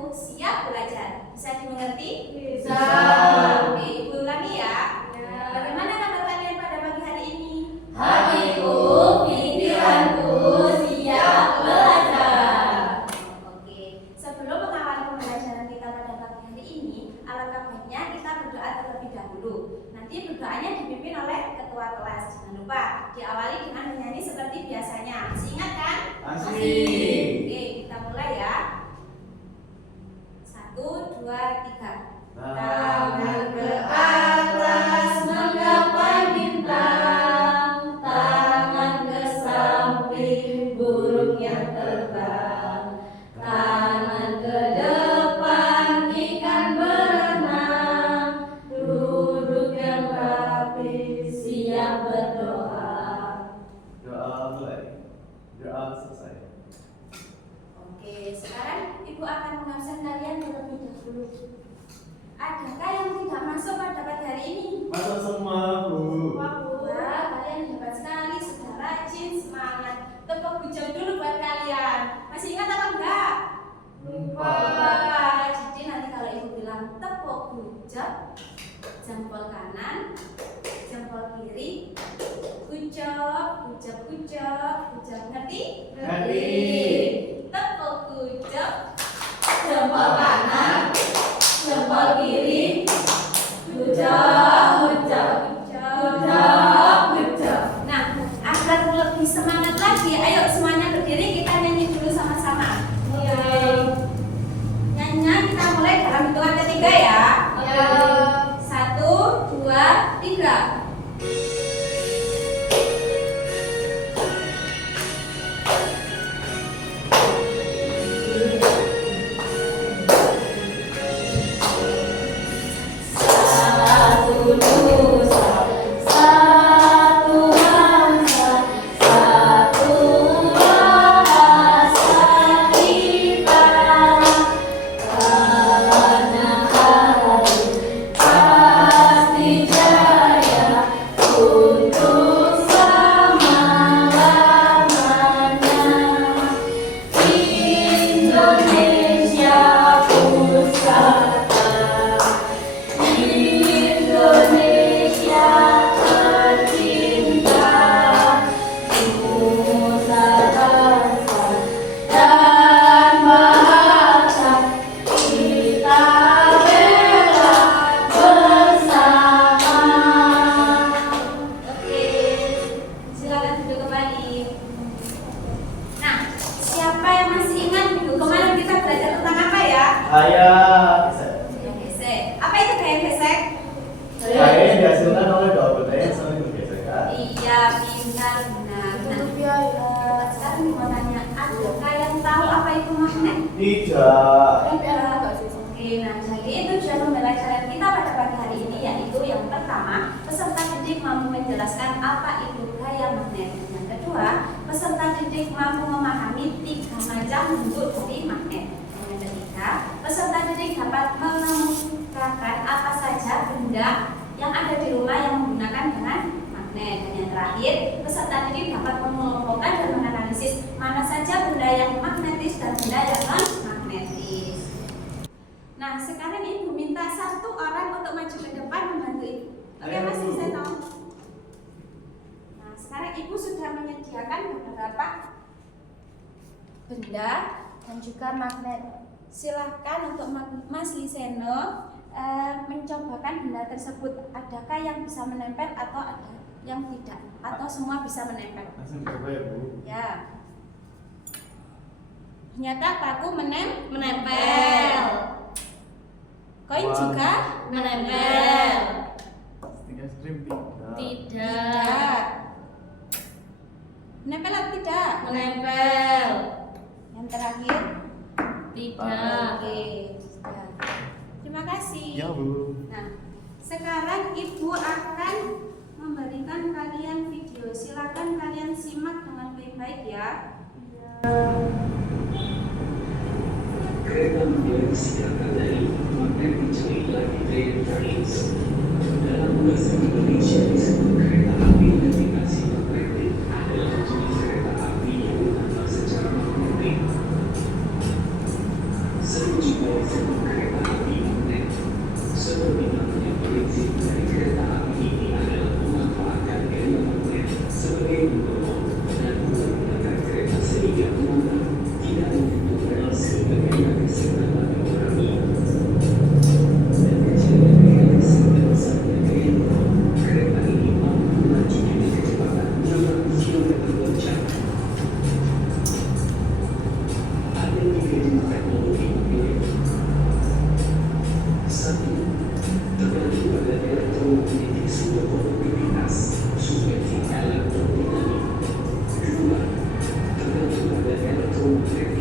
pilihanku siap belajar. Bisa dimengerti? Bisa. Oke, Ibu ulangi ya. Bagaimana kabar kalian pada pagi hari ini? Hatiku, pikiranku siap belajar. Oke, sebelum mengawali pembelajaran kita pada pagi hari ini, alangkah baiknya kita berdoa terlebih dahulu. Nanti berdoanya dipimpin oleh ketua kelas. Jangan lupa diawali dengan menyanyi seperti biasanya. Masih ingat kan? Masih. Oke, kita mulai ya. 1, 2, 3. Tangan ke atas menggapai bintang, tangan ke samping burung yang terbang, tangan ke depan ikan berenang, duduk yang rapi siap berdoa. Doa mulai. Doa selesai. Oke, sekarang Ibu akan mengabsen kalian terlebih dahulu. Adakah yang tidak masuk pada pagi hari ini? Masuk semua, Bu. Wah, kalian hebat sekali, sudah rajin, semangat. Tepuk hujung dulu buat kalian. Masih ingat apa enggak? Lupa. Jadi nanti kalau Ibu bilang tepuk hujung, jempol kanan, jempol kiri, hujung, ngerti? Ngerti. Tepuk hujung, Jempol kanan, jempol kiri, hujung. Nah, agar lebih semangat lagi, ayo semuanya berdiri, kita nyanyi dulu sama-sama. Nyanyinya kita mulai dalam hitungan ketiga ya. 1, 2, 3. Satu nusa, satu bangsa, satu bahasa kita. Tanah air pasti jaya untuk selama-lamanya. Indonesia pusaka, Indonesia tercinta, Nusa bangsa dan bahasa kita bela bersama. Oke, silakan duduk kembali. Nah, siapa yang masih ingat minggu kemarin kita belajar tentang apa ya? Saya bisa. Gaya gesek. Apa itu gaya gesek? Saya yang dihasilkan oleh dua benda yang saling bergesekan. Iya, pintar, benar. Nah, sekarang mau tanya, adakah yang tahu apa itu magnet? Tidak. Oke, nah jadi tujuan pembelajaran kita pada pagi hari ini yaitu yang pertama, peserta didik mampu menjelaskan apa itu gaya magnet. Yang kedua, peserta didik mampu memahami 3 macam bentuk dari magnet. Dan yang ketiga, peserta didik dapat mengemukakan apa saja benda yang ada di rumah yang menggunakan dengan magnet. Dan yang terakhir, peserta didik dapat mengelompokkan dan menganalisis mana saja benda yang magnetis dan benda yang non-magnetis. Nah, sekarang Ibu minta 1 orang untuk maju ke depan membantu Ibu. Oke, Ayo, Mas Bu. Seno. Nah, sekarang Ibu sudah menyediakan beberapa benda dan juga magnet. Silahkan untuk Mas Liseno mencobakan benda tersebut. Adakah yang bisa menempel atau ada yang tidak? Atau semua bisa menempel? Langsung coba ya, Bu. Ya. Ternyata paku menempel. Koin Wah. juga Menempel. Stick es krim tidak. Tidak. Menempel atau tidak? Menempel. Yang terakhir. Tidak. Oke, sudah. Terima kasih. Ya, Bu. Nah, sekarang Ibu akan memberikan kalian video. Silakan kalian simak dengan baik-baik ya. Kereta menjual disediakan dari magnet China Trade Trains. Dalam bahasa Indonesia disebut kereta api navigasi magnetik adalah jenis kereta api yang diantar secara magnetik. Sering juga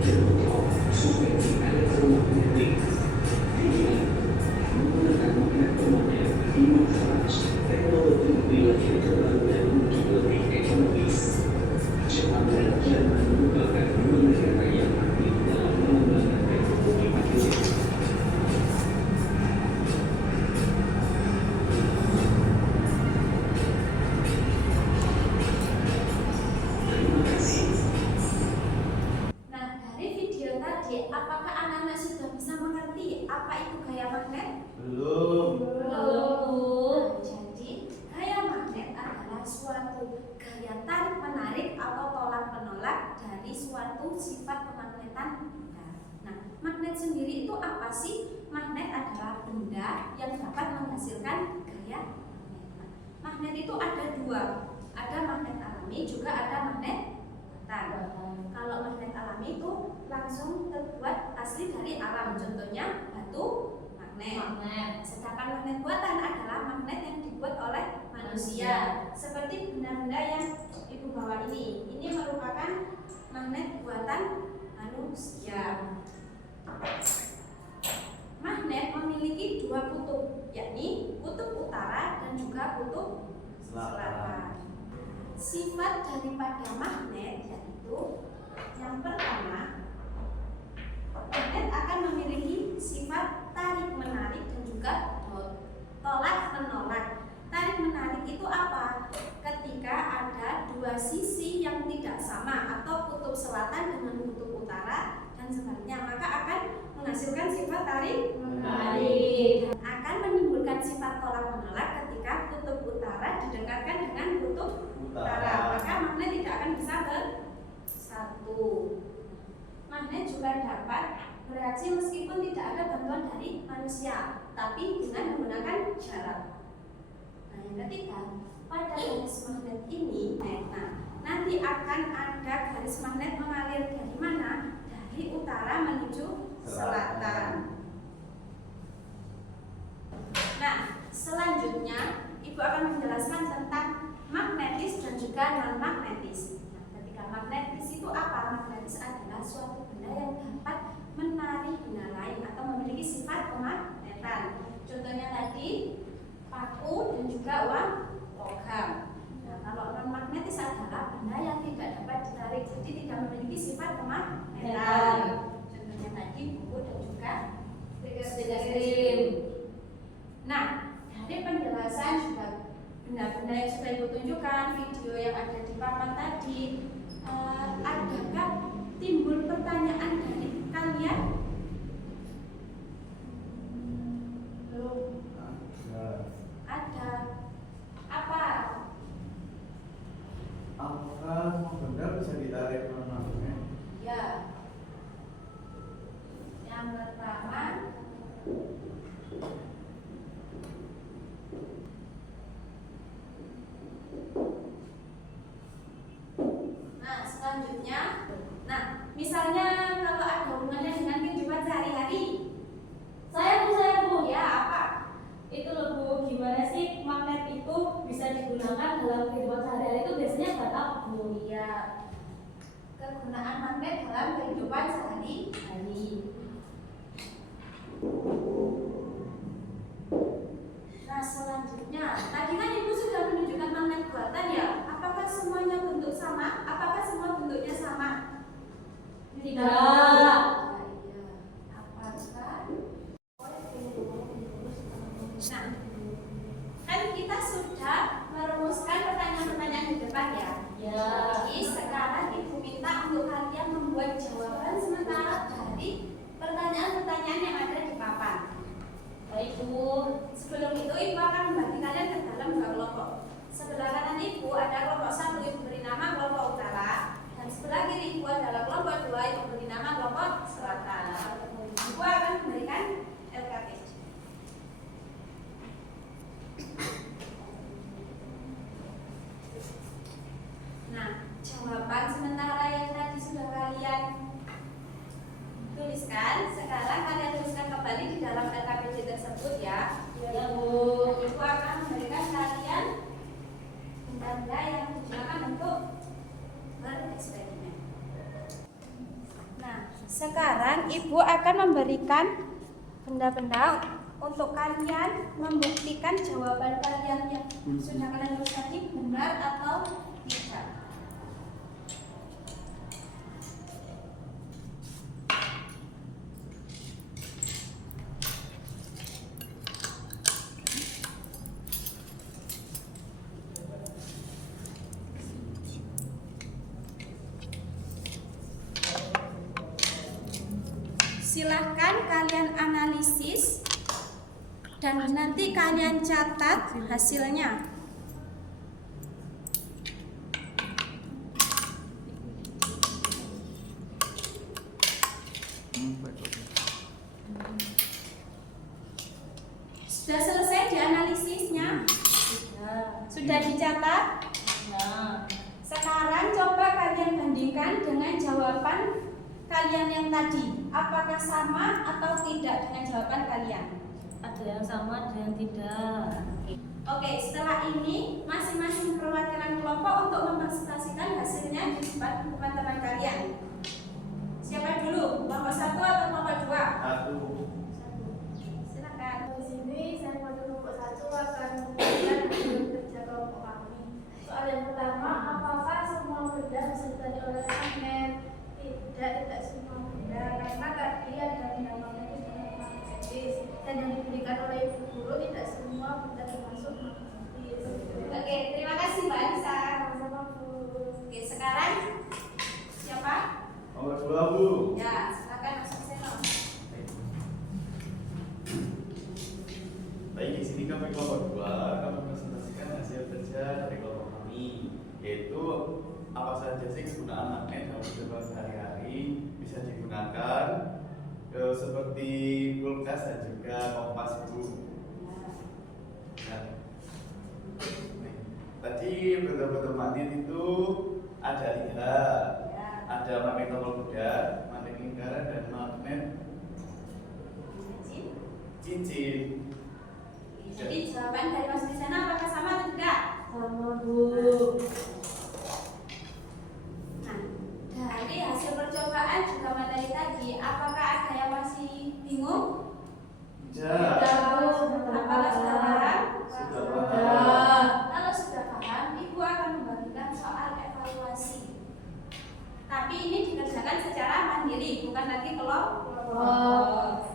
terkontrol seperti elektromagnetik. 3. Menggunakan magnet permanen infrared. Teknologi wilayah terbarukan mungkin lebih ekonomis. Jepang dan Jerman merupakan dua negara yang aktif dalam pengembangan teknologi magnetik. Terima kasih. Nah, dari video tadi, apakah anak-anak sudah bisa mengerti apa itu gaya magnet? Belum. Belum. Jadi, gaya magnet adalah suatu gaya tarik menarik atau tolak menolak dari suatu sifat kemagnetan benda. Nah, magnet sendiri itu apa sih? Magnet adalah benda yang dapat menghasilkan gaya magnet. Nah, magnet itu ada dua, ada magnet alami juga ada magnet buatan. Kalau magnet alami itu langsung terbuat asli dari alam, contohnya batu magnet. Sedangkan magnet buatan adalah magnet yang dibuat oleh manusia. Seperti benda-benda yang ibu bawa ini merupakan magnet buatan manusia. Magnet memiliki dua kutub, yakni kutub utara dan juga kutub selatan. Sifat daripada magnet yaitu yang pertama, magnet akan memiliki sifat tarik menarik dan juga tolak menolak. Tarik menarik itu apa? Ketika ada dua sisi yang tidak sama atau kutub selatan dengan kutub utara dan sebaliknya, maka akan menghasilkan sifat tarik Menarik. akan menimbulkan sifat tolak menolak ketika kutub utara didekatkan dengan kutub utara, maka magnet tidak akan bisa bersatu. Magnet juga dapat bereaksi meskipun tidak ada bantuan dari manusia, tapi dengan menggunakan jarak. Nah, yang ketiga, pada garis magnet ini, nah nanti akan ada garis magnet mengalir dari mana? Dari utara menuju selatan. Nah, selanjutnya Ibu akan menjelaskan tentang magnetis dan juga non-magnetis. Nah, ketika magnetis itu apa? Magnetis adalah suatu benda yang dapat menarik benda lain atau memiliki sifat kemagnetan. Contohnya tadi paku dan juga logam. Nah, kalau non-magnetis adalah benda yang tidak dapat ditarik, jadi tidak memiliki sifat kemagnetan. Contohnya tadi buku dan juga stiker. Nah, dari penjelasan juga benda-benda yang sudah Ibu tunjukkan, video yang ada di papan tadi, adakah timbul pertanyaan dari kalian? Belum. Ada. Apa? Apakah benda bisa ditarik non magnet? Ya. Yang pertama, nah selanjutnya, nah misalnya kalau ada hubungannya dengan kehidupan sehari-hari, Saya Bu. ya apa? Itu loh Bu, gimana sih magnet itu bisa digunakan dalam kehidupan sehari-hari itu biasanya buat apa Bu? Iya, kegunaan magnet dalam kehidupan sehari-hari. Nah selanjutnya, tadi kan Ibu sudah menunjukkan magnet buatan ya. Apakah semuanya bentuk sama? Apakah semua bentuknya sama? Tidak. Ya, iya. Apakah? Nah, kan kita sudah merumuskan pertanyaan-pertanyaan di depan ya. Ya. Jadi sekarang Ibu minta untuk kalian membuat jawaban sementara dari pertanyaan-pertanyaan yang ada di papan. Baik Bu. Sebelum itu Ibu akan membagi kalian ke dalam dua kelompok. Sebelah kanan Ibu ada kelompok 1, Ibu beri nama kelompok utara, dan sebelah kiri Ibu adalah kelompok 2, Ibu beri nama kelompok selatan. Ibu akan memberikan LKP. Nah, jawaban sementara yang tadi sudah kalian tuliskan, sekarang kalian tuliskan kembali di dalam LKPJ tersebut ya. Ya Bu. Ibu akan memberikan kalian benda-benda yang digunakan untuk bereksperimen. Nah, sekarang Ibu akan memberikan benda-benda untuk kalian membuktikan jawaban kalian yang sudah kalian tulis tadi benar atau tidak. Silahkan kalian analisis dan nanti kalian catat hasilnya. Sudah selesai dianalisisnya? Sudah dicatat? Sekarang coba kalian bandingkan dengan jawaban kalian yang tadi. Apakah sama atau tidak dengan jawaban kalian? Ada yang sama, ada yang tidak. Oke, setelah ini masing-masing perwakilan kelompok untuk mempresentasikan hasilnya di depan teman-teman kalian. Siapa dulu? Kelompok 1 atau kelompok 2? Satu. Silakan. Di sini saya pada kelompok 1 akan memberikan hasil kerja kelompok kami. Soal yang pertama, apakah semua benda bisa ditanya oleh magnet? Tidak semua benda, karena tadi ada benda magnet itu magnetis, dan yang diberikan oleh ibu guru tidak semua benda termasuk magnetis. Oke, terima kasih Mbak Anissa. Sama-sama, Bu. Oke, sekarang siapa? Nomor 2, Bu. Ya, silakan langsung seno. Baik, di sini kami kelompok 2 akan mempresentasikan hasil kerja dari kelompok kami, yaitu apa saja sih kegunaan magnet dalam kehidupan sehari-hari bisa digunakan seperti kulkas dan juga kompas, Bu. Nah, tadi benda-benda magnet itu ada 3, ada magnet nomor budak, magnet lingkaran, dan magnet cincin. Jadi jawaban dari Mas Wisana apakah sama atau tidak? Sama, Bu. Nah, dari hasil percobaan juga materi tadi, apakah ada yang masih bingung? Ya, Apakah sudah paham? sudah paham. Kalau sudah paham, Ibu akan membagikan soal evaluasi. Tapi ini dikerjakan secara mandiri, bukan lagi kelompok.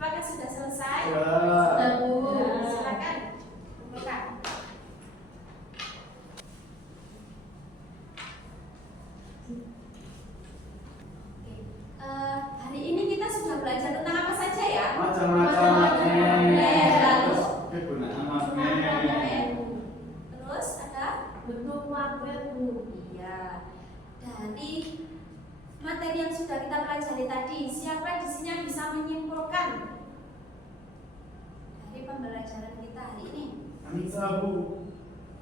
Apakah sudah selesai? Ya. Sudah, Bu. Silakan kumpulkan. Oke. Hari ini kita sudah belajar tentang apa saja ya? Macam-macam magnet. Lalu? Kegunaan magnet. Terus ada? Bentuk magnet, Bu. Iya. Dari materi yang sudah kita pelajari tadi, siapa di sini yang bisa menyimpulkan dari pembelajaran kita hari ini? Anissa, Bu.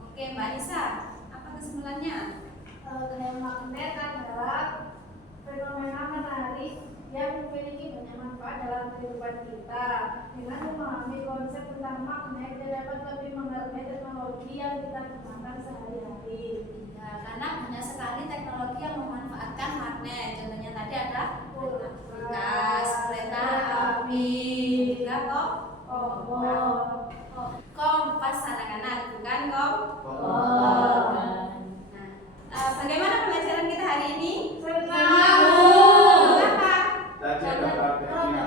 Oke, Mbak Anissa, apa kesimpulannya? Gaya magnet adalah fenomena menarik yang memiliki banyak manfaat dalam kehidupan kita. Dengan memahami konsep tentang magnet, kita dapat lebih mengerti teknologi yang kita gunakan sehari-hari. Ya, karena banyak sekali teknologi yang memanfaatkan magnet. Contohnya tadi ada kulkas, kereta api, juga kompas anak-anak, bukan Nah, bagaimana pelajaran kita hari ini? Senang. Kenapa? Tadi ada prakteknya.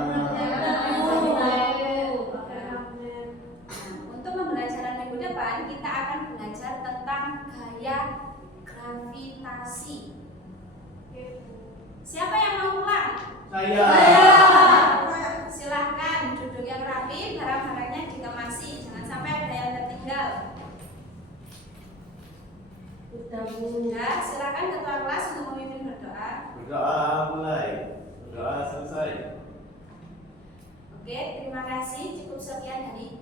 Untuk pembelajaran minggu depan kita akan belajar tentang gaya gravitasi. Siapa yang mau pulang? Saya. Silahkan duduk yang rapi, barang-barangnya dikemasi, jangan sampai ada yang tertinggal. Ya, silakan ketua kelas untuk memimpin berdoa. Berdoa mulai. Berdoa selesai. Oke, terima kasih. Cukup sekian dari